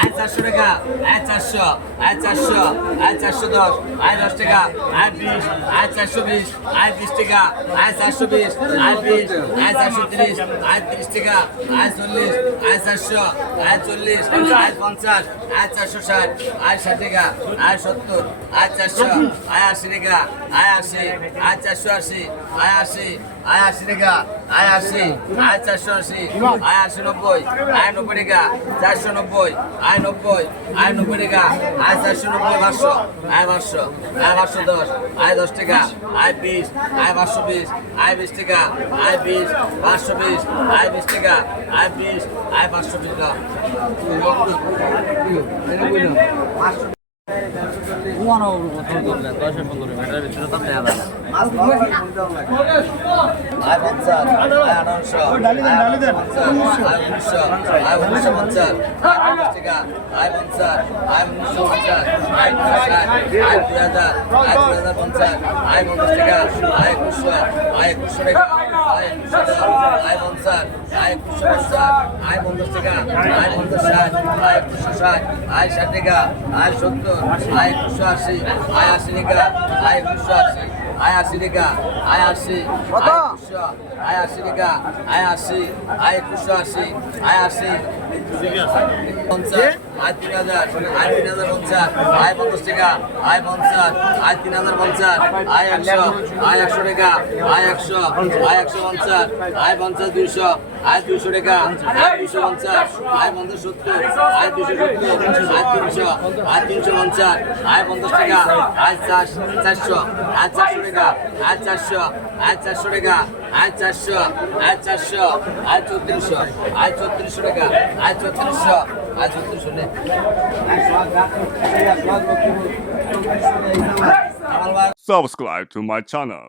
আয় চারশো টাকা, আয় চারশো আয় চারশো আয় চারশো দশ, আয় দশ টাকা, আয় বিশ, আয় চারশো বিশ, আয় বিশ টাকা, আয় চারশো বিশ, আয় বিশ, আয় চারশো তিরিশ, আয় তিরিশ টাকা, আয় চল্লিশ, আয় চারশো, আয় চল্লিশ, আয় পঞ্চাশ, আয় চারশো ষাট, আয় ষাট টাকা, আয় সত্তর, আয় চারশো, আয় আশি টাকা, আয় আশি, আয় চারশো আশি, আয় আশি, আয় আয় আশি আয় চারশো আশি আয় আশি নব্বই আয় নব্বই টাকা চারশো নব্বই আয় নব্বই আয় নব্বই টাকা আয় চারশো নব্বই পাঁচশো আয় পাঁচশো আয় পাঁচশো দশ আয় দশ টাকা আয় বিশ আয় পাঁচশো বিশ আয় বিশ টাকা আয় বিশ পাঁচশো বিশ আয় বিশ টাকা আয় বিশ আয় পাঁচশো বিশ টাকা পঞ্চাশ পঞ্চাশ পঞ্চাশ পঞ্চাশ পঞ্চাশ পঞ্চাশ পঞ্চাশ একুশশো টাকা আয় একুশশো দশ পঞ্চাশ আয় একুশশো পঞ্চাশ আয় পঞ্চাশ টাকা আয় পঞ্চাশ আয় একুশশো ষাট আয় ষাট টাকা আয় সত্তর আয় একুশশো আশি আয় আশি আশি আয় আশি টাকা আয় আশি কত? আয় আশি টাকা আয় আশি আয় একুশশো আশি আয় আশি পঞ্চাশ আয় তিন হাজার আয় তিন হাজার পঞ্চাশ আয় পঞ্চাশ টাকা আয় পঞ্চাশ আয় তিন হাজার পঞ্চাশ আয় একশো আয় একশো টাকা আয় একশো আয় একশো পঞ্চাশ আয় পঞ্চাশ দুইশো আয় দুইশো টাকা আয় দুইশো পঞ্চাশ আয় পঞ্চাশ সত্তর আয় দুইশো সত্তর আয় তিনশো আয় তিনশো পঞ্চাশ আয় পঞ্চাশ টাকা আয় চার চারশো আয় চারশো টাকা আয় চারশো আয় চারশো টাকা আয় চারশো আয় চারশো আয় চৌত্রিশশো আয় চৌত্রিশশো টাকা আয় চৌত্রিশশো আয় চৌত্রিশশো নে Subscribe to my channel.